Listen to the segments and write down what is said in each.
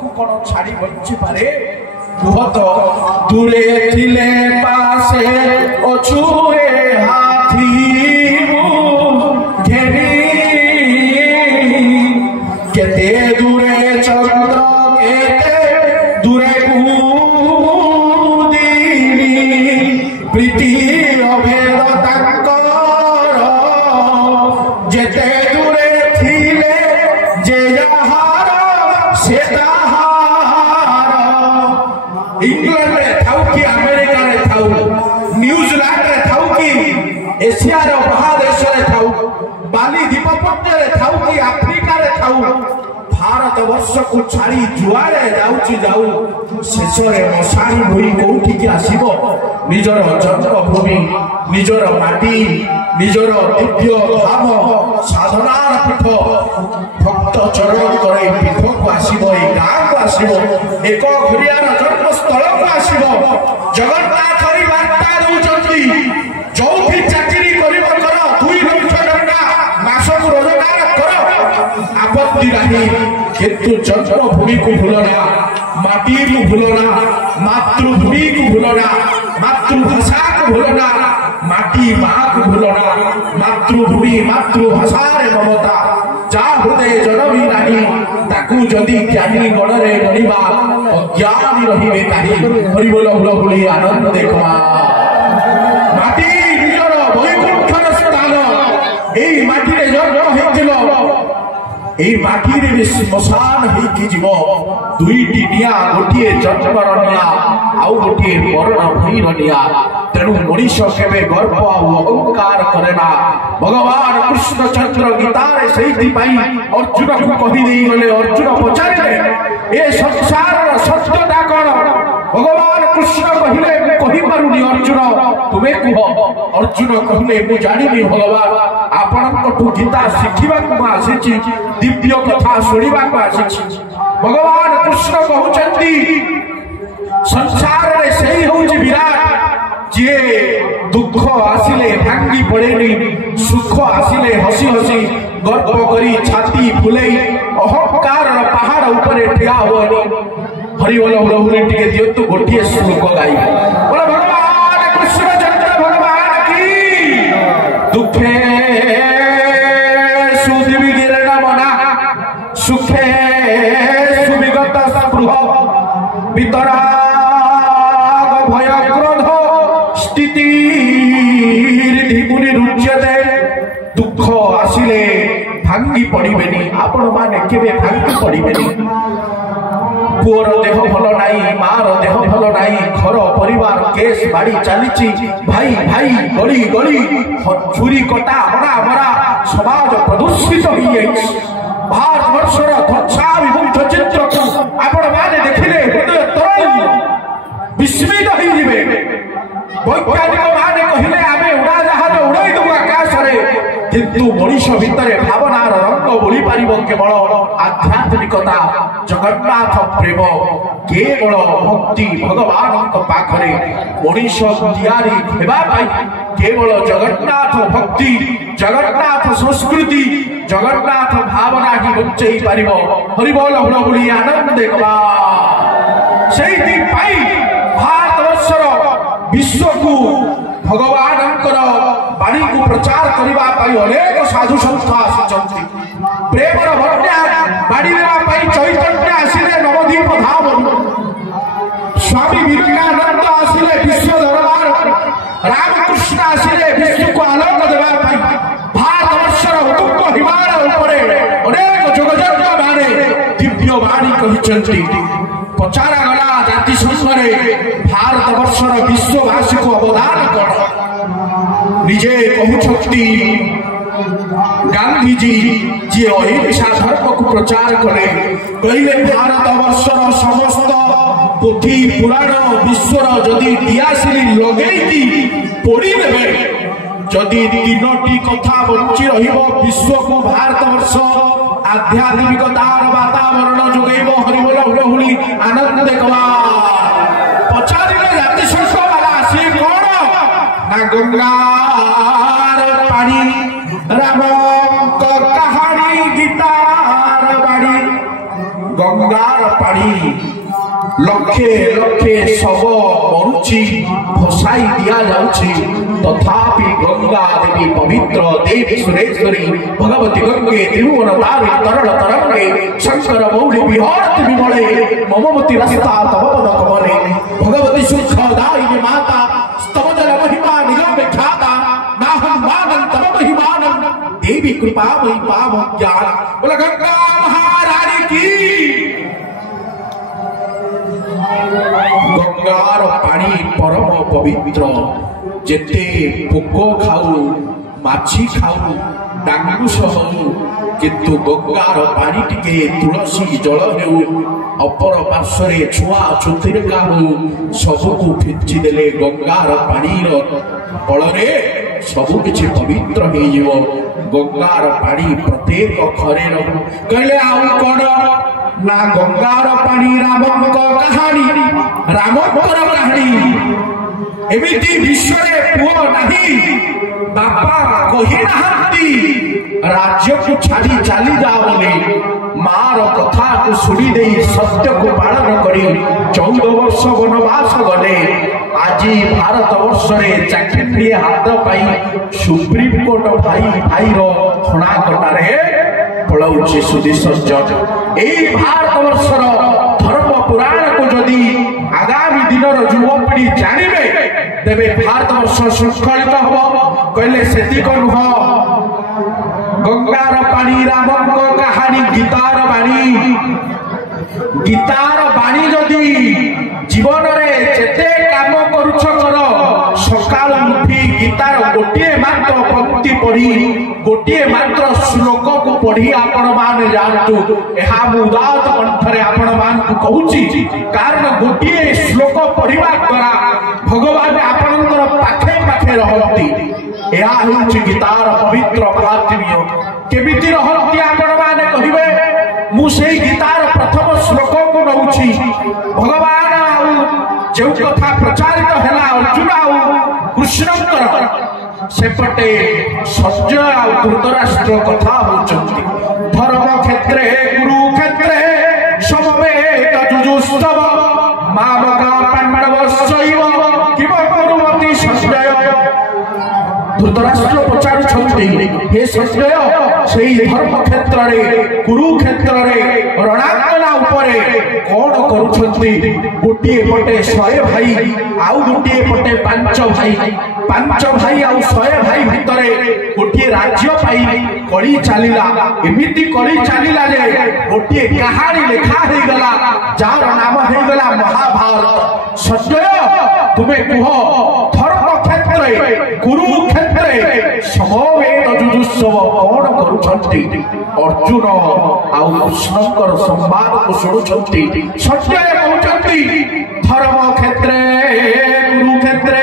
को कौन छाड़ी बंची पारे बहुत दूरे थिले पासे अछुए हाथी घेरी केते दूरे चंद्र केते दूरे कुमुदिनी प्रीति अभेद तांकर जेते दूरे थिले जे याहार से ताहार इंग्लैंड रे थाउ कि अमेरिका रे थाउ न्यूजीलैंड रे थाउ कि एशिया रे महादेश रे थाउ बाली द्वीपपुंज रे थाउ कि अफ्रीका रे थाउ भारत वर्ष को छाड़ी जुआरे जाउची जाऊ शेष रे मशाणी भई कोठी कि आसीबो निजर जन्मभूमि निजर माटी निजर दिव्य धाम साधनार पीठ भक्त चरण करे पीठ को आसीबो ए गाँ को आसीबो एक घरियार जन्मस्थल को आसीबो जगन्नाथ हरि वार्ता दउचंती जोठी चाकरी करिब कर 2 लाख टका मासक रोजगार कर आपत्ति नहीं किंतु जन्मभूमि को भूलना माटी को भूलना मातृभूमि को भूलना मातृभाषा को भूलना माटी माँ को भूलना मातृभूमि मातृभाषा रे ममता जा हृदय जनमी नहीं ताकू जदि ज्ञानी गणरे गणिबा अज्ञानी रहिबे ताही हरि बोल हुलहुली आनंद देखवा माटी निजर वैकुंठर स्थान एई माटी रे जन्म हेतिलो एई माटी रे श्मशान हेकि जीव दुईटी निया गोटिए जन्मर निया आउ गोटिए मरण भईर निया तेणु मनीष केवे गर्व अहंकार करेना भगवान कृष्णचंद्र गीतारे सही अर्जुन को कही दे गले अर्जुन पचारे ए संसार सत्यता कौन भगवान कृष्ण कहले कही पारुनी अर्जुन तुमे कह अर्जुन कहले मु जानिनी भगवान आपणकठू गीता शिखिबा को आसीछि दिव्य कथा सुनिबा को आसीछि भगवान कृष्ण कहउचंती संसार रे सही होउछि विराट जे दुख आसिले भांगी पड़ेनी सुख आसिले हसी हसी गर्व करी छाती फुलई अहंकार पहाड़ ऊपर ठिया होनी हरि बोल हुलहुली टिके दियो तो गोटिए श्लोक गाई बोला भगवान कृष्णचंद्र भगवान की दुखे सुदिविगिरण मना सुखे सुविगत स्पृह वितराग भय क्रोध स्थिति धिमुनि रुच्यते दुख आसिले भांगी पड़िबेनी आपण माने केबे भांगी पड़िबेनी पुअर देह भल नाई मार देह भल नाई घर परिवार केस बाड़ी चलीची भाई भाई गली गली छुरी कटा हरा मरा समाज प्रदूषित हो भारत वर्षर ध्वंसा विमुक्त चित्र को आपण माने देखिले हृदय तरल विस्मित हो जिवे वैज्ञानिक माने कहिले आमे उड़ा जहाज उड़ाई दबु आकाश रे किंतु मनीष भितरे भावनार रंग बोली पारिबो केवल आध्यात्मिकता जगन्नाथ प्रेम केवल भक्ति भगवान पाखरे मनीष तैयारी हेबा पाई केवल जगन्नाथ भक्ति जगन्नाथ संस्कृति जगन्नाथ भावना ही बंचई पारिबो हरि बोल हुलहुली आनंद देखबा सेहि पाई भारत वर्षर विश्व को भगवान वाणी को प्रचार करने अनेक साधु संस्था आसी प्रेमर बन्या बाड़ी चैतन्य आसिले नवद्वीप धाम स्वामी विवेकानंद आसिले विश्व दरबार रामकृष्ण आसिले विश्व को आलोक देवा भारत वर्षर उत्तुंग हिमालय उपरे अनेक जोगजन्म माने दिव्य वाणी कहिचंती पचारा गला जाति संघरे भारत वर्षर विश्ववासी को अवदान कर निजे कहउछंती गांधी जी जे अहिंसा धर्म को प्रचार करे कहले भारत वर्षर समस्त पोथी पुराण विश्वर जदि दियासिली लगेई पड़ी देबे जदि तीनोटी कथा बंची रहिबो विश्व को भारत वर्ष आध्यात्मिकतार वातावरण जोगेब हरि बोल हुलहुली आनंद देखवा पचारिले जाति संघ वाला आसी कोन ना गंगार पानी राम को कहानी गीतार बाड़ी गंगार पानी लक्षे लक्षे शव मरुची भसाई दिया जाउछि तथापि गंगा देवी पवित्र देवी सुरेश्वरी भगवती गंगे तिरुवनतारी तरल तरंगे शंकर मौली विहरति विमले मममति रस्ता तव पद कमले भगवती सुखदायिनी माता स्तव जल महिमा निगम विख्याता नाहं मानं तव महिमानं देवी कृपा मयि पाव ज्ञान बोला गंगा महारानी की गंगार पानी परम पवित्र जेते पोक खाऊ माछी खाऊ डांगुस हऊ किंतु गंगार पानी टिके तुलसी जल हेउ अपर पार्श्व छुआ छुतिरका हो सबको फिंची देले गंगार पानी फल सबु किछि पवित्र हो जीवो गंगार पानी प्रत्येक घरे कहले आउ कोन ना गंगार पानी रामक कहानी रामकर कहानी एमिति विश्व रे पुओ नाही बापा कहि नाहंती राज्य को छाड़ी चली जाओले मार कथा को सुनी दे सत्य को पालन करी 14 वर्ष वनवास गले आज भारत वर्ष रे चाकरी हाथ पाई सुप्रीम कोर्ट भाई भाई रो खणा कटारे पळौछि सुधी सज्जन एई भारत वर्ष रो धर्म पुराण को जदी आगामी दिन रो युवपीढ़ी जानिबे तेबे भारत वर्ष संस्कारित हबो कहले सेति को नुह गंगार पानी रामक कहानी गीतार बाणी जदि जीवन रे जेते काम करूछ कर सकाल उठी गीतार गोटे मात्र पंक्ति पढ़ी गोटे मात्र श्लोक को पढ़ी आपण माने जानतु एहा मुदात कंठरे आपण मान को कहूची कारण गोटे श्लोक पढ़िबा द्वारा भगवान आपनकर पाखे पाखे रहंती एहा होची गीतार पवित्र महात्म्य केमिति रहंती आपण माने कहिबे मु सेई गीतार प्रथम श्लोक को नउची भगवान जो कथा प्रचारित हैला अर्जुन आउ कृष्णकर सेपटे सज्ज आउ धृतराष्ट्र कथा होचंती धर्म क्षेत्रे कुरुक्षेत्रे समवेत जुजुस्तव मामका पांडवस्यैव किम कुर्वति संजय धृतराष्ट्र पचारुछंती हे संजय सेई धर्म क्षेत्र रे कुरुक्षेत्र रे रणांगना उपरे कोन करूछंती गोटे पटे 100 भाई आउ गोटे पटे 5 भाई आउ 100 भाई भितरे गोटे राज्य पाई कली चलीला एमिति कली चलीला जे गोटे कहानी लिखा हे गला जार नाम हे गला महाभारत सत्य तुमे कुह धर्म क्षेत्र कुरुक्षेत्र समवेत जुजुत्सव कोन करूछंती अर्जुन आउ कृष्णकर संवाद को सुनुछंती सत्य कहउछंती धर्म क्षेत्र कुरुक्षेत्र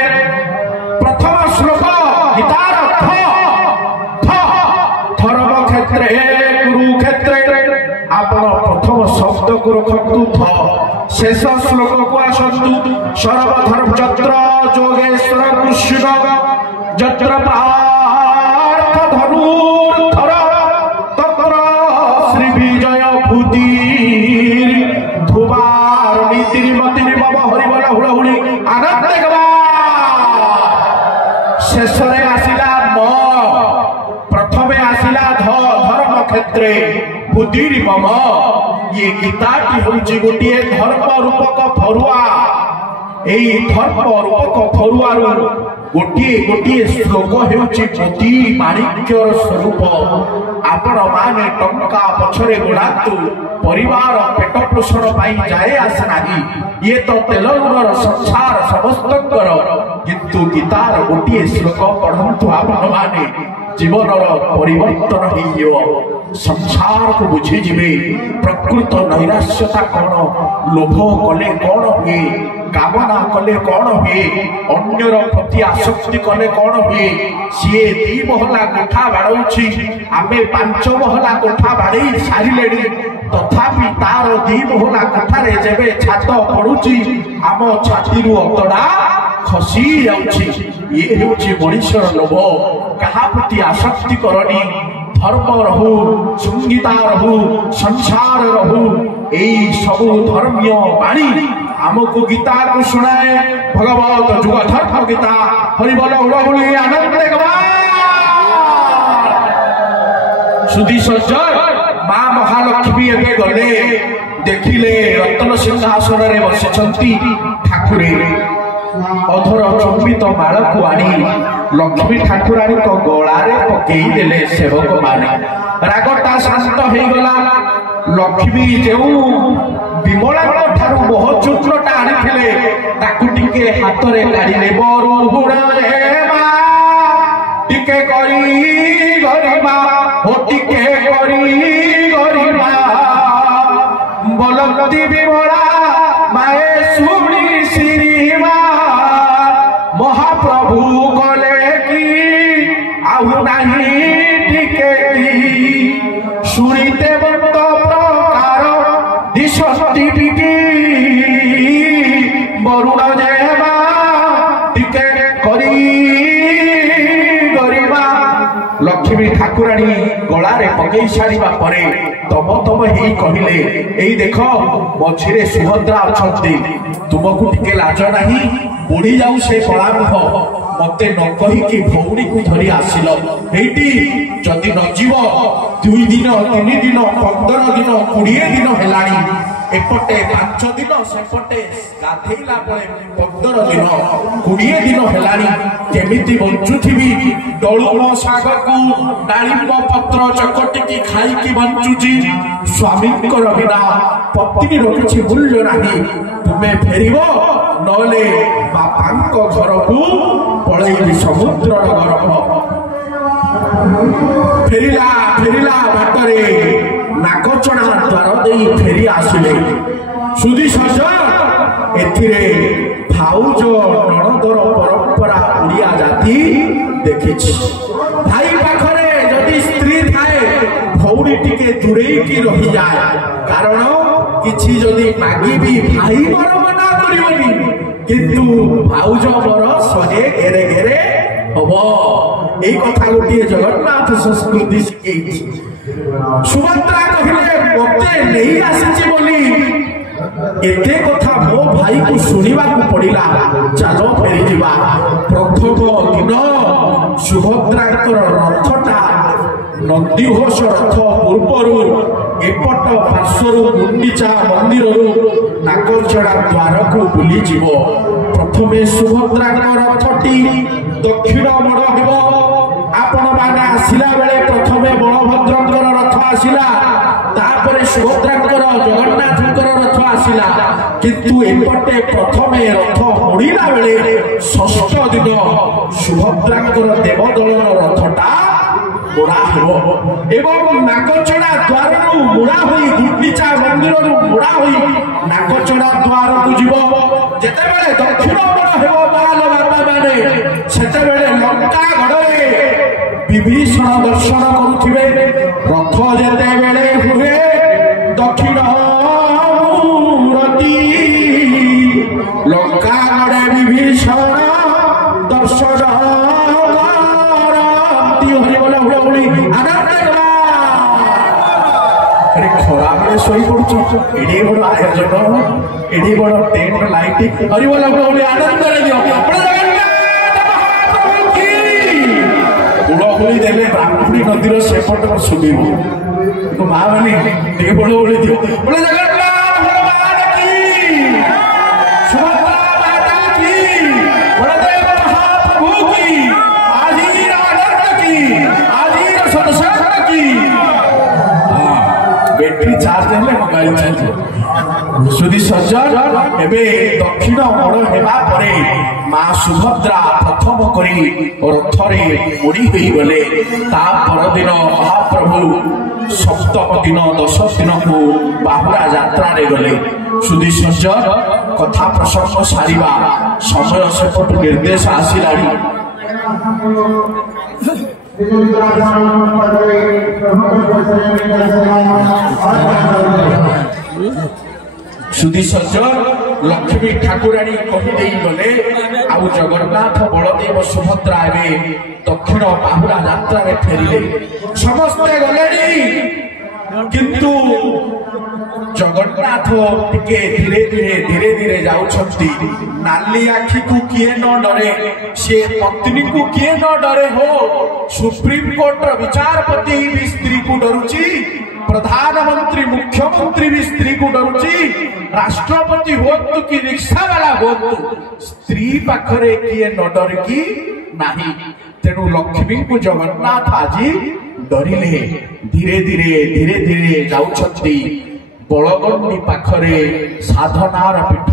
प्रथम श्लोक गीतार धर्म क्षेत्र कुरुक्षेत्र आपण प्रथम शब्द को रखंतु शेष श्लोक को आसंतु सर्वधर्म जत्र जोगेश्वर कृष्ण जत्र पार्थ धनुर्धर तत्र श्री विजय भूतिर धुबार नीतिमति मम हरिबल हुळहुळी आनंद गवा शेष रे आसिला म प्रथमे आसिला धर्म क्षेत्रे बुद्धिर मम ये गीताटी होची गोटे धर्म रूपक फरुआ एई धर्म रूपक फरुआरु गोटे गोटे श्लोक हेउची मोती माणिक्यर स्वरूप आपण माने टंका पछरे गोडातु परिवार पेट पोषण पाई जाए आसे नाही ये तो तेलुगुर संसार समस्तकर किंतु गीतार गोटे श्लोक पढ़ंतु आपण माने जीवन परिवर्तन हो संसार को बुझी जीवे प्रकृत नैराश्यता कौन लोभ कले कौन हुए कामना कले कौन हुए अन्यर प्रति आसक्ति कले कौन हुए सी 2 महला कोठा बाड़ौछि आमे 5 महला कोठा बाड़ी सारिले तथापि तार 2 महला कोठारे जेबे छात पड़ुछि आम छाती रु अतडा खसी जाउछि ये हेउछि मनुष्यर लोभ कहा प्रति आसक्ति करनी धर्म रहू संगीता रहू संसार रहू यही सबू धर्मीय बाणी आमको गीता को सुनाए भगवत जुग धर्म गीता हरिबल हुड़हुड़ी आनंद सुधी सज्जन माँ महालक्ष्मी एवं गले देखिले रत्न सिंहासन में बसी ठाकुरे अधर चुंबित माल को आनी लक्ष्मी ठाकुराणी गलारे पकईदे सेवक माने रागटा शांत हो गला लक्ष्मी जो विमला मोहचूत्रटा आनी टे हाथ में काढ़े बरुहुड़ा टिके करी गरिमा हो टिके करी गरिमा बोलती विमला माए सुनी श्रीमा महाप्रभु गले की आउ नहीं टिके सुनीते बंद प्रकार दिशती टिकी बरुण जेमा टिके करी गरिमा लक्ष्मी ठाकुराणी गलारे पकई सारिबा परे तम तम ही कहले एई देख मझिरे सुभद्रा अछंती तुमको टिके लाज नाही बुढ़ी जाऊ से कलामुह मते न कही कि भौणी को धरी आसिल एटी जदि न जीव 2 दिन 3 दिन 15 दिन 20 दिन हेलानी एपटे 5 दिन सेपटे गाधेला बेले 15 दिन 20 दिन हेलानी केमिति बंचुथिबी डलुण साग को डालिंब पत्र चकटिकी खाई की बंचुची स्वामी को बिना पत्नी रो किछि मूल्य नाही तुमे फेरिबो नले बापांको घर को पळेई समुद्र गर्भ फेरिला फेरिला बाटरे नाकचणा द्वार देई फेरी आसिले सुधी सज्जन एथिरे भाउज नणदर परंपरा उड़िया जाति देखिछि भाई पाखरे जदि स्त्री थाए भौणी टिके दूरेई की रही जाए कारण किछि जदि मागी भी भाई मोर मना करिवनी किंतु भाउज मोर सहे घेरे घेरे हबो एई कथा गोटे जगन्नाथ संस्कृति शिखै सुभद्रा कहिले मते नहीं आसीछि बोली एते कथा मो भाई को सुनिबा को पड़िला चलो फेरी जिबा प्रथम दिन सुभद्रांकर रथटा नंदीघोष रथ पूर्वर एपट पार्श्वर गुंडीचा मंदिर नागरचड़ा द्वार को बुली जीव प्रथमे सुभद्रांकर रथटी दक्षिण मोड़ हेब आपण माने आसिला बेले प्रथमे बलभद्रंकर रथ आसिला तापरे सुभद्रांकर जगन्नाथंकर रथ आसिला किंतु एपटे प्रथमे रथ मोड़िला बेले षष्ठ दिन सुभद्रांकर देवदलन रथटा मोड़ा हेब एवं नागचड़ा द्वार मोड़ा होई गुंडीचा मंदिर मोड़ा होई नागचड़ा द्वार को जीव जेते बेले दक्षिण मोड़ हेब बाल बाबा माने सेते बेले लंका गड़े विभीषण दर्शन करुथिबे रथ जेते बेले हुए दक्षिण मूरति लंका गड़े विभीषण दर्शन शोई पड़ो एडी बड़ आयोजन एडी बड़ टेंट लाइटिंग हरिबोल आनंद हुड़हुड़ी देले ब्राह्मणी नदीर सेपट शुभिब माँ मैंने टे बड़ बोली दियो बोले जगन्नाथ भगवान की सुभद्रा माता की बलदेव महाप्रभु की आधीर आनंद की आधीर सदस्यता की बैटरी चार्ज हेले मोबाइल चार्ज सुधी सज्जन एबे दक्षिण मोड़ हेबा परे माँ सुभद्रा प्रथम करी रथरे मोड़ी होई गले ता परदिन महाप्रभु सप्तम दिन 10 दिन को बाहुरा यात्रा रे गले सुधी सज्जन कथा प्रसंग सारिबा समय सेपट निर्देश आसिलाड़ी सुधी सज्जन लक्ष्मी ठाकुराणी कहीदे गले आउ जगन्नाथ बलदेव सुभद्रा ए दक्षिण बाहुला यात्रा फेरिले समस्ते गले किंतु जगन्नाथ टिके धीरे धीरे जाउछंती नाली आखी को किए न डरे से पत्नी को किए न डरे हो सुप्रीम कोर्ट विचारपति भी स्त्री को डरुची प्रधानमंत्री मुख्यमंत्री भी स्त्री को डरुची राष्ट्रपति होतु कि रिक्शा वाला होतु स्त्री पाखरे किए न डरकी नाही तेणु लक्ष्मी को जगन्नाथ आज डरिले धीरे धीरे जाउछंती बलगंडी पाखरे साधनार पीठ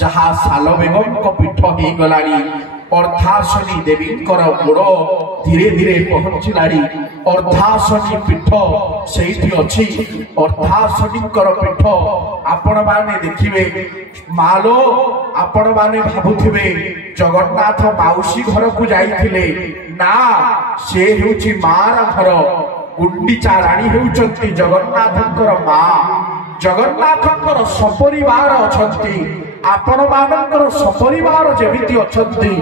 जहा सालबेगम पीठ हो गलानी अर्धाशनी देवी गोड़ धीरे धीरे पहुंचलानी अर्धाशनी पीठ से अच्छी अर्धाशनी पीठ आपण माने देखिए मालो आपण माने भावुथिबे जगन्नाथ माउसी घर को जाइथिले ना से हेउची मार घर गुंडीचा राणी हेउचंती जगन्नाथंकर मां जगन्नाथंकर सपरिवार अछंती आपण मानकर सपरिवार जेमिति अछंती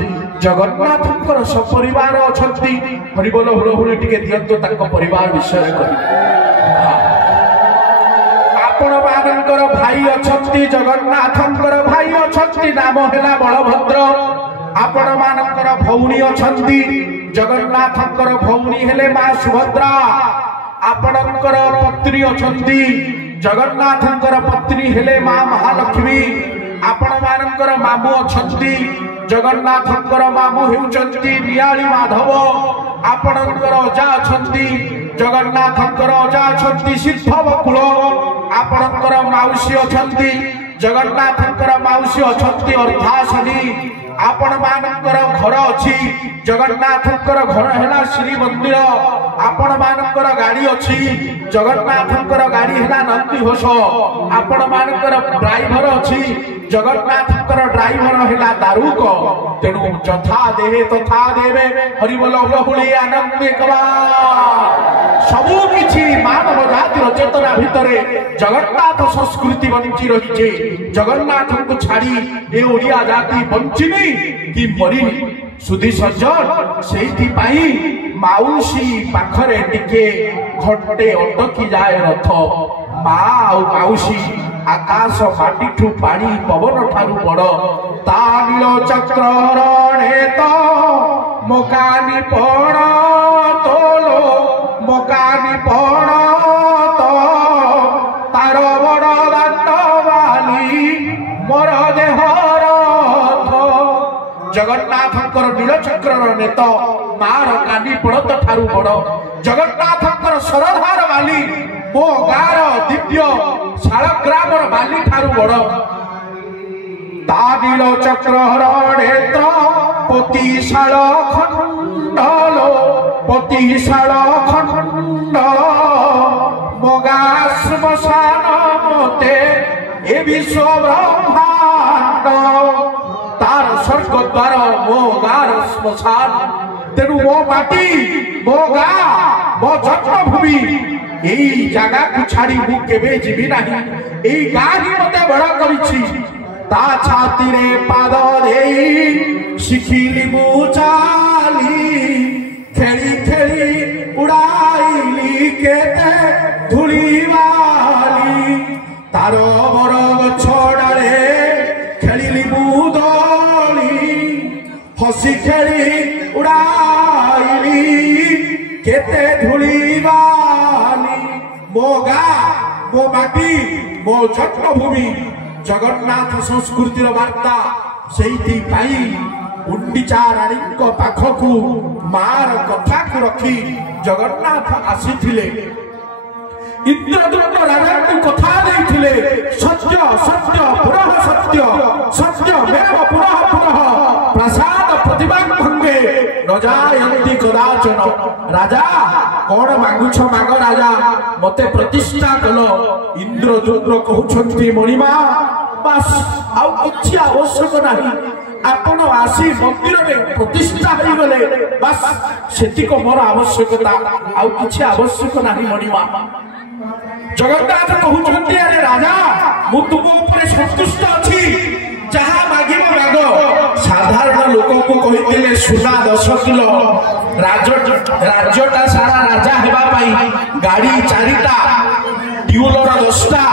जगन्नाथंकर सपरिवार अछंती हरिबोल हुलहुली टिके दियंतो ताको परिवार विषय कहि आपण मानकर भाई अछंती जगन्नाथंकर भाई अछंती नाम हैला बलभद्र आपण मानकर भौणी अछंती जगन्नाथंकर भौणी हेले मां सुभद्रा आपणकर पत्नी अछंती जगन्नाथंकर पत्नी हेले मां महालक्ष्मी आपण मानकर मामू अछंती जगन्नाथंकर मामू हेउचंती नियाली माधव आपणकर अजा अछंती जगन्नाथंकर अजा अछंती सिद्ध बकुल आपणकर माउसी अछंती जगन्नाथंकर माउसी अछंती अर्धाशनी आपण मानकर घर अच्छी जगन्नाथंकर घर है श्री मंदिर आपण मानकर गाड़ी अच्छी जगन्नाथंकर गाड़ी है नंदी घोष आपण मानकर ड्राइवर अच्छी जगन्नाथंकर ड्राइवर है दारुक तेणु जथा देवे तथा देवे हरिबोल हुलहुली आनंद सबू किछि मानव जातिर चेतना भितरे जगन्नाथ संस्कृति बंची रही जगन्नाथ को छाड़ी ए ओडिया जाति बंचिनी कि मरी सुधी सज्जन से माउसी पाखरे टिके घंटे अटकी जाए रथ माउसी आकाश माटी ठू पानी पवन ठारू बड़ तानील चक्र तो मकानी पड़ तोलो मकानी पड़ तो तार बड़ दांत बाली मोर देहर जगन्नाथंकर नीलचक्र नेत मार कानी पड़त ठारू बड़ जगन्नाथंकर सरधार बाली मो गार दिव्य शालग्रामर बाली ठारू बड़ नील चक्र नेत्र पतिशाल खंडलो पतिशाल खंड मगा श्मशान मते ए विश्व ब्रह्मांड तार स्वर्ग द्वार मो गार श्मशान तेणु मो माटी मो गा मो जन्मभूमि यही जगह को छाड़ी मु केबे जीवी नाही एई गा ही मते बड़ करिछि ता छाती रे पाद देई शिखिली मु चाली खेली खेली उड़ाइली केते धूली वाली तार बर गछ डाले खेलिली मु हसी खेली उड़ाइली केते धूली वाली मो गा मो माटी मो जन्मभूमि जगन्नाथ संस्कृतिर वार्ता से गुंडीचा राणी पाखकू मार कथा को रखी जगन्नाथ आसीथिले इंद्रदूत राजा को कथा देथिले सत्य सत्य पुनः सत्य सत्य मेव पुनः पुनः प्रसाद प्रतिभा भंगे न जायन्ति कदाचन राजा कौन मांगुछ माग राजा मते प्रतिष्ठा कल इंद्रदूत कहउछन्ति मणिमा बस आउ किछि आवश्यक नाही आपण आसी मंदिर में प्रतिष्ठा हो गले बस सेतिक मोर आवश्यकता आउ किछि आवश्यक नाही मणिमा जगन्नाथ कहउछन्ति अरे राजा मु तुम ऊपर संतुष्ट अछि सुना 10 किलो राज्यटा सारा राजा हेबाई गाड़ी 4टा ट्यूलर 10टा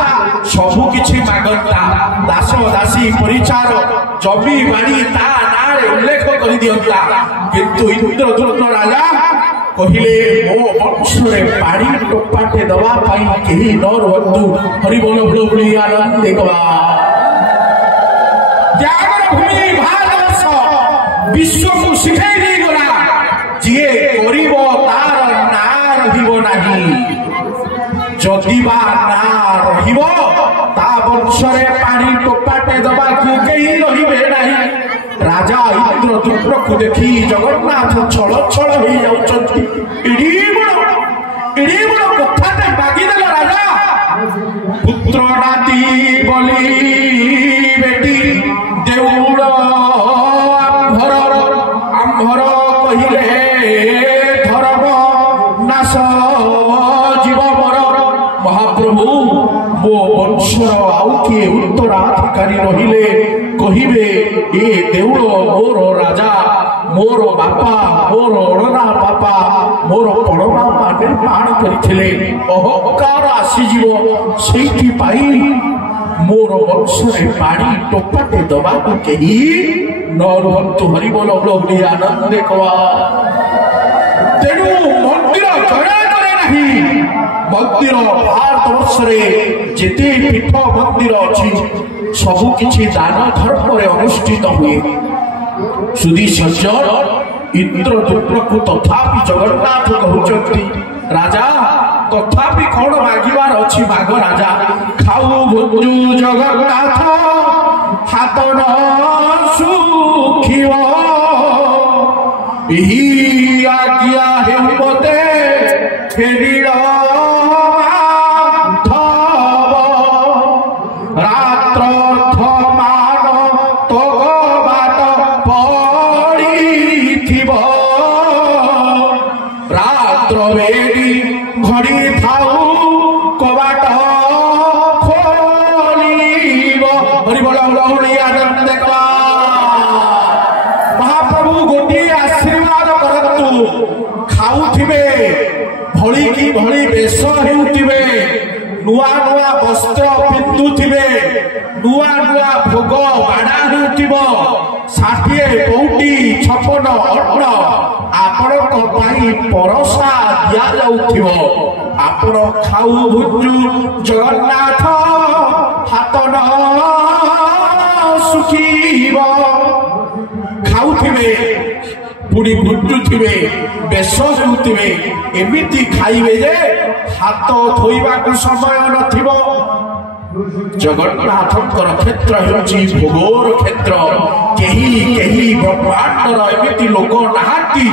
सबु किछि मागंता दास दासी परिचार जमी बाड़ी ता नारे उल्लेख कर दियंता किंतु इंद्रदूत राजा कहिले मो वंशरे पाड़ी टोपाटे दवा पाई केही न रहतु हरि बोल हुलहुली आनंद देखवा त्यागर भूमि भारतवर्ष विश्व को शिखाई दी गला जिए करिब तार ना रहिबो नाही जदिबा ना रहिबो ता वंशरे पाड़ी टोपाटे दवा को केही रहिबे नाही राजा इंद्रदूत को देखी जगन्नाथ छल छल हो जाउछंती इडी बड़ कथाटे मागिदेला राजा पुत्र नाती बोली बेटी देउड़ आंभर कहिले धर्म नाश जीव मर महाप्रभु मो वंशर आउ किए उत्तराधिकारी रहिले कहिबे ए देउड़ मोर राजा मोर बापा मोर अणना बापा मोर बड़मा माने निर्माण करथिले अहंकार आसीजीव सेठी पाई मोर वंशरे पानी टोपाटे दबा को केही न रुहंतु हरि बोल हुलहुली आनंद देखवा तेणु मंदिर जय करे नाही मंदिर भारतवर्षरे जेते पीठ मंदिर अछि सबु किछि दान धर्म रे अनुष्ठित हुए सुधी सज्जन इंद्रदूत को तथापि जगन्नाथ कहउचंती राजा तथापि कौन मागिबार अछि माग राजा खाऊ भुजु जगन्नाथ हाथ न सुखिव एही आज्ञा हेउपते फेरिल भली बेश हेउथिबे नुआ नुआ वस्त्र पिंधुथिबे नुआ नुआ भोग बाड़ा हेउथिबो 60 बहुटी 56 अन्न आपणक पाई परसा दिया जाउथिबो आपण खाऊ भुजु जगन्नाथ हाथ न सुखीबो खाउथिबे पुड़ी बुझुथिबे बेश हेउथिबे एमिति खाइबे जे हाथ धोइबा को समय नथिबो जगन्नाथंकर क्षेत्र हेउची भोगोर क्षेत्र केही ब्रह्मांडर एमिति लोक नाहांती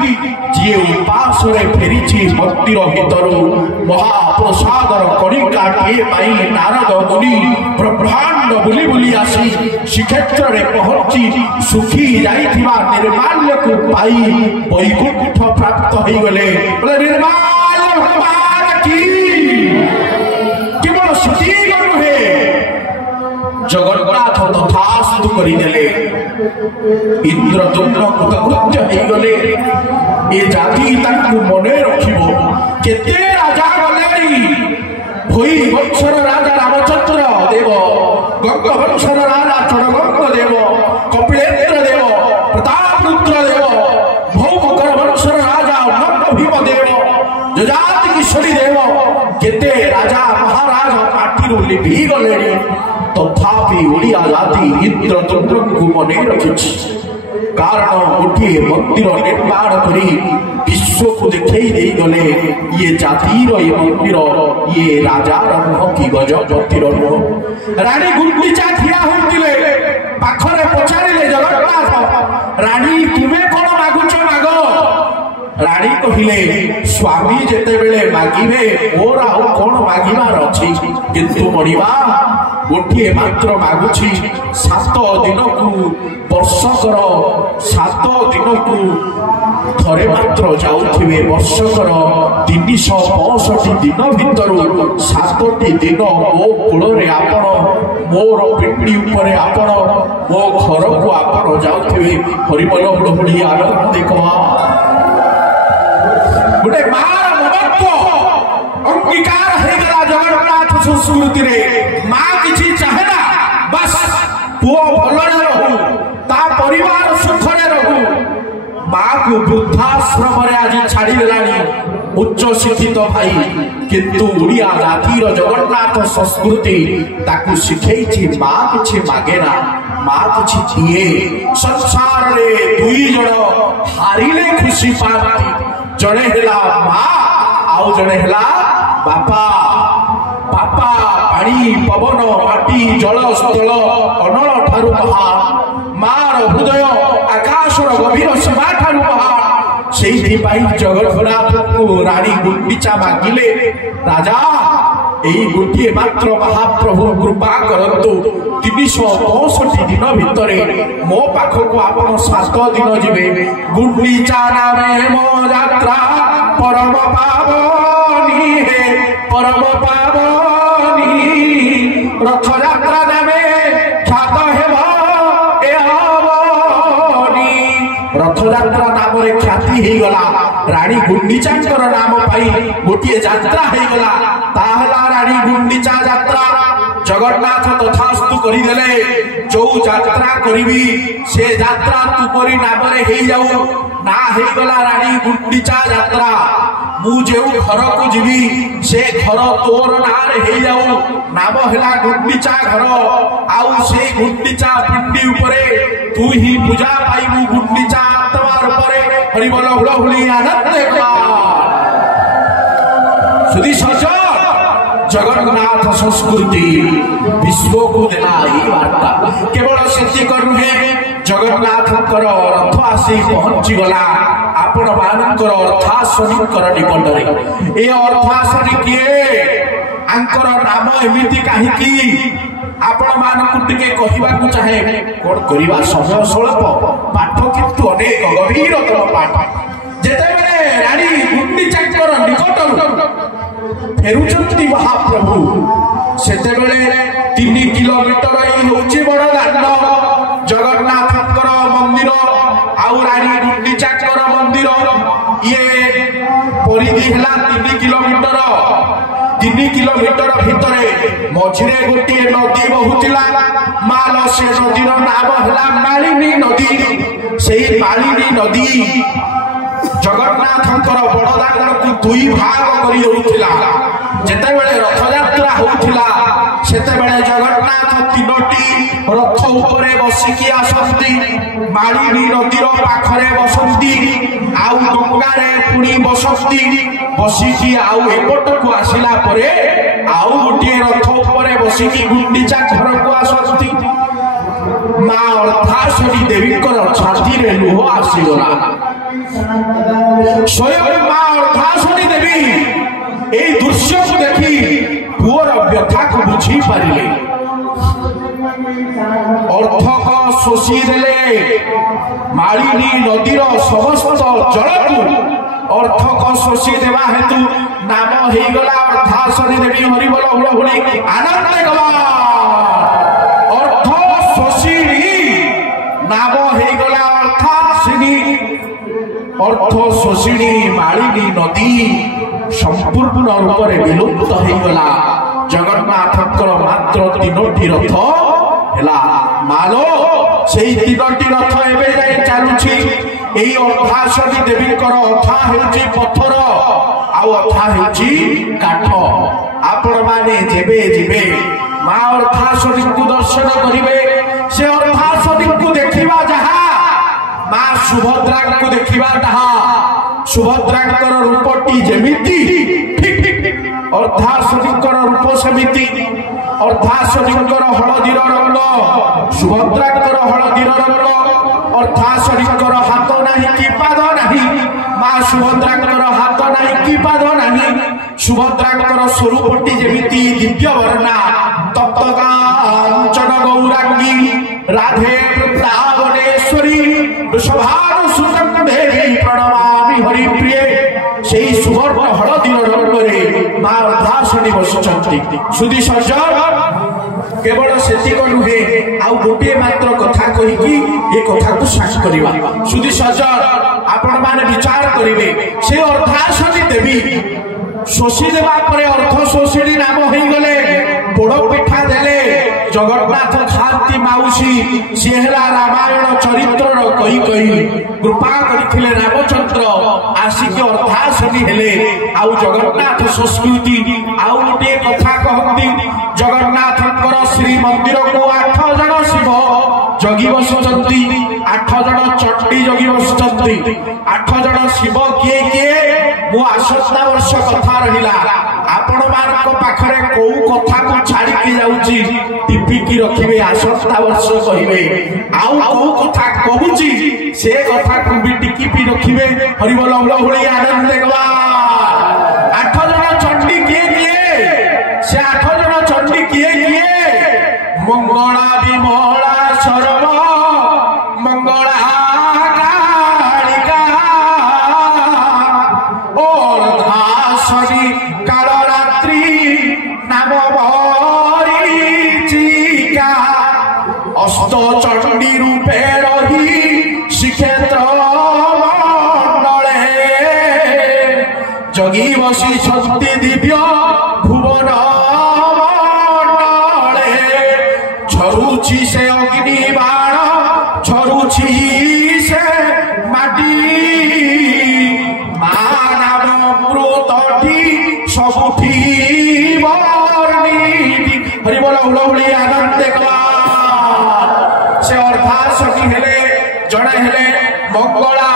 जे उपास रे फेरिछि मंदिर भितरु महाप्रसादर कणिका टिए पाई नारद मुनि ब्रह्मांड बुली बुली आसी श्रीक्षेत्र रे पहुंची सुखी जाइथिबा निर्माल्य को पाई वैकुंठ प्राप्त होई गले बोले निर्माल्य भगवान की केवल सुधी नुहे जगन्नाथ तथास्तु करिदेले इंद्रदूत कृतकृत्य होई गले ए जाति ताकू मने रखिबो केते राजा गलेरी भई वंशर राजा रामचंद्र देव गंग वंशर राजा चढ़गंग देव कपिलेन्द्र देव प्रतापरुद्र देव भौमकर वंशर राजा नंद भीम देव जजाति किशोरी देव केते राजा महाराज पाटिरु लिभि गलेरी तथापि ओडिया जाति इंद्रदूत को मने रखिछि कारण गोटे मंदिर निर्माण करी विश्व को देखई दे गले ये जातिर ये मंदिर ये राजा रंग की गजपतिर रानी गुंडीचा ठिया होतिले पाखरे पचारिले जगन्नाथ रानी तुमे कोन मागुछ मागो रानी कहिले स्वामी जेते बेले मागिबे मोर आ कोन मागिबार अछि किंतु मरिबा गोटे मात्र मागुछि 7 दिन को वर्षकर 7 दिन को थरे मात्र जाउथिबे वर्षकर 365 दिन भितर 7टी दिन मो कूल रे आपण मोर पिंडी उपरे आपण मो घर को आपण जाउथिबे हरिबल हुड़हुड़ी आनंद देखवा गोटे मार महत्व अंगीकार हो गला जगन्नाथ संस्कृति रे माँ किछि चाहेना बस पुओ भलरे रहू ता परिवार सुखरे रहू माँ को वृद्धाश्रम रे आज छाड़ी देलानी उच्च शिक्षित भाई किंतु ओडिया जातिर जगन्नाथ संस्कृति ताकू शिखैछि माँ किछि मागेना माँ किछि दिए संसार रे दुई जण हारिले खुशी पाती जड़े हेला माँ आउ जड़े हेला बापा बापा पानी पवन माटी जल स्थल अनल ठारू महान मार हृदय आकाशर गभीर सीमा ठारू महान से जगन्नाथ को रानी गुंडीचा मागिले राजा यही गोटे मात्र महाप्रभु कृपा करतु 365 दिन भितर मो पाखक आप 7 दिन जीवे गुंडीचा नामे मो यात्रा परम पावनी हे परम पावनी रथ यात्रा नामे ख्यात हेब रथ यात्रा नाम ख्याति हो गला रानी गुंडीचांकर नाम पाई गोटे यात्रा हो गला ताहला रानी गुंडीचा यात्रा जगन्नाथ तथास्तु करिदेले जो यात्रा करिबी से यात्रा तू करी नाम रे हे जाऊ ना हे गला रानी गुंडीचा यात्रा मु जे घर को जीवी से घर तोर ना रे हे जाऊ नाम हेला गुंडीचा घर आउ से गुंडीचा पिंडी उपरे तू ही पूजा पाइबू गुंडीचा आत्मार परे हरिबल हुड़हुड़ी आनंद सुधी सज्जन जगन्नाथ संस्कृति विश्व को देला ही वार्ता केवल सेतिक नुहे जगन्नाथकर रथ आसी पहुंची गला आपण मानकर अर्थासनिकर निकटरे ए अर्थासनी किए आंकर नाम एमिति काहिकी आपण मानकु टिके कहिबाकु चाहे कोन करिबा समय स्वल्प पाठ किंतु अनेक गभीरतर पाठ जेतेबेले रानी गुंडीचाकर निकटरु फेरुचंती महाप्रभु सेतेबेले 3 किलोमीटर ही होची बड़ दांड जगन्नाथकर मंदिर आउ रानी गुंडीचाकर मंदिर ये परिधि हला 3 किलोमीटर 3 किलोमीटर भितरे मझिरे गोटे नदी बहुतिला माल से नदीर नाम हला मालिनी नदी से मालिनी नदी जगन्नाथंकर बड़दांड को 2 भाग करी होउथिला जेतेबेले रथ यात्रा होउथिला सेतेबेले जगन्नाथ 3टी रथ उपरे बसिकी आसंती मालिनी नदीर पाखरे बसंती आउ गंगारे पुणी बसंती बसिकी आउ एपट को आसिला परे आउ गोटे रथ उपरे बसिकी गुंडीचा घर को आसंती माँ अर्थासनी देवीकर छाती रे लुह आसीगला स्वयं माँ अर्थासनी देवी ए दृश्य को देखी पुअर व्यथा को बुझी पारिले अर्थक शोषी देले मालिनी नदीर समस्त जल को अर्थक शोषी देवा हेतु नाम हो गला अर्थासनी देवी हरिबल हुड़हुड़ी आनंद गवा अर्थ शोषिणी नाम हो गला अर्थासिनी अर्थ शोषिणी मालिनी नदी संपूर्ण रूप से विलुप्त हो गला जगन्नाथकर मात्र 3टी रथ हेला मालो से 3टी रथ एबे जाय चालुछि एई अर्थासनी देवीकर अथा हेउछि पत्थर आउ अथा हेउछि काठ आपण माने जेबे जेबे मां अर्थासनी को दर्शन करिवे से अर्थासनी को देखिबा जहा मां सुभद्रा को देखिबा ताहा सुभद्रांकर रूपटी जेमिति अर्थासनीकर रूप सेमिति अर्थासनीकर हलदीर रंग सुभद्रांकर हलदीर रंग अर्थासनीकर हाथ नाही कि पाद नाही मां सुभद्रांकर हाथ नाही कि पाद नाही सुभद्रांकर स्वरूपटी जेमिति दिव्य वर्णा तप्तकांचन गौरांगी राधे वृंदावनेश्वरी वृषभानुसुतं देवी प्रणमामि हरिप्रिये से सुवर्ण हलदीर रंगरे मां अर्थासनी बसुचंती सुधी सज्जन केवल सेतिक नुहे आउ गोटे मात्र कथा कहिकी ए कथा को सास करिबा सुधी सजर आपण माने विचार करिवे से अर्थासनी देवी शोषी देवा परे अर्थ शोषिणी नाम हो गले पोड़ पिठा देले जगन्नाथ खाती माउसी सी हेला रामायण चरित्र कही कही कृपा करथिले रामचंद्र आसिक अर्थासनी हेले आउ जगन्नाथ संस्कृति आउ गोटे कथा कहती जगन्नाथंकर श्री मंदिर को 8 जन शिव जगी बसुचंती 8 जन चट्टी जगी बसुचंती 8 जन शिव किए किए मु आसंता वर्ष कथा रहिला आपण मानक पाखरे को कथा को छाड़ी के जाउची टिपी की रखिबे आसंता वर्ष कहिबे आउ को कथा कहूची से कथा को भी टिकी पी रखिबे हरि बोल हुली आनंद देखबा 8 जन चंडी किए किए से 8 जन चंडी किए किए मंगला विमला सर्व मंगला कालिका और धासरी काल रात्रि नाम मरीचिका अस्त चंडी रूपे रही श्रीक्षेत्र मंडले जगी बसी शक्ति दिव्य भुवन मंडले झरुची से अग्नि बाण झरुची से माटी मानव मृतठी सबुठी वर्णिति हरि बोल हुलहुली आनंद देखबा से अर्थासनी हेले जड़े हेले मंगला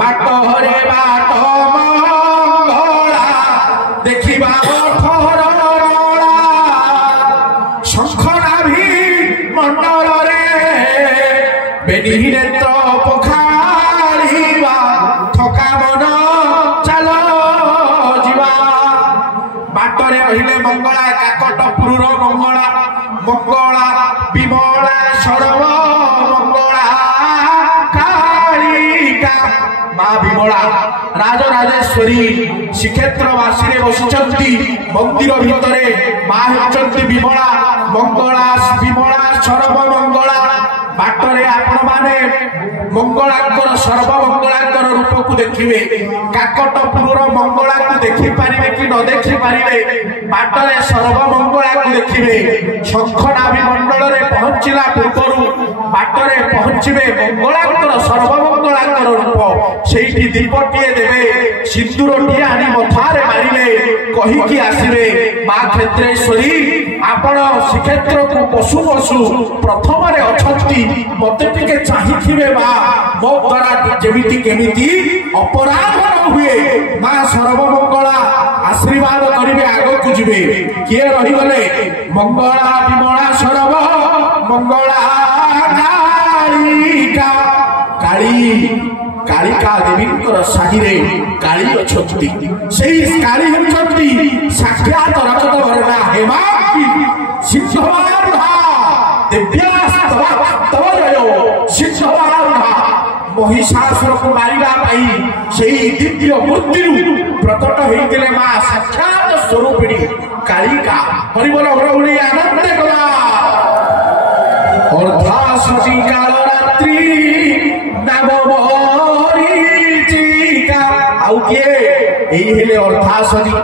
बाट हरे बाट मंगला देखिबा ठहर शंखनाभि मंडल रे बेनी नेत्र पखाड़िबा थका मन चल जीवा बाटरे रहिले मंगला काकटपुर मंगला मंगला विमला सर्व मंगला कालिका माँ विमला राजराजेश्वरी श्रीक्षेत्रवासी बसिचंती मंदिर भितरे माँ होचंती विमला मंगला विमला सर्व मंगला बाटरे आपण माने मंगलांकर सर्वमंगलांकर रूप को देखिबे काकटपुर मंगला को देखि पारिबे कि न देखि पारिबे बाटरे सर्वमंगला को देखिबे शंखनाभि मंडल रे पहुंचिला पूर्वरु बाटरे पहुंचिबे मंगलांकर सर्वमंगलांकर रूप सेठी दीपटिए देबे सिंदूरटिए आनी मथारे मारिबे कहि कि आसीबे मां क्षेत्रेश्वरी आपण श्रीक्षेत्र को पशु पशु प्रथम रे अछंती मते टिके चाहिथिबे बा मो द्वारा जेमिति केमिति अपराध न हुए मां सर्वमंगला आशीर्वाद करिवे आगो को जिवे किए रहि गले मंगला विमला सर्व मंगला कालिका काली कालिका देवींकर साहिरे काली अछंती सेही काली होचंती साक्षात रजत वर्णा हेमांगी सिद्धवारुढ़ा दिव्यास्तवयो सिद्धवारुढ़ा महिषासुर को मारिबा पाई सेही दिव्य मूर्ति प्रकट होइतिले मां साक्षात स्वरूपिणी कालिका हरि बोल हुलहुली आनंद कला अर्थासनी काल रात्रि नाम मरीचिका आउ किए एही हेले अर्थासनी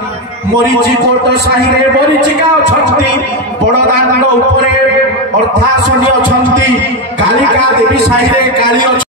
मरीचिकोट साहिरे मरीचिका अछंती बड़दांड उपरे अर्थासनी अछंती कालिका देवी साहिरे काली